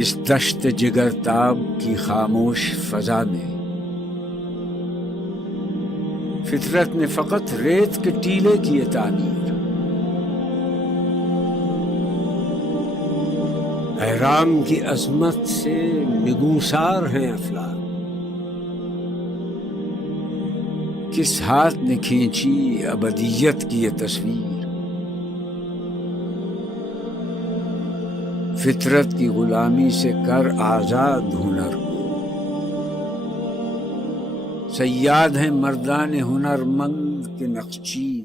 اس دشت جگر تاب کی خاموش فضا میں فطرت نے فقط ریت کے ٹیلے کیے تعمیر. احرام کی عظمت سے نگوسار ہیں افلاک. کس ہاتھ نے کھینچی ابدیت کی یہ تصویر؟ فطرت کی غلامی سے کر آزاد ہنر کو. صیاد ہیں مردان ہنر مند کے نقشی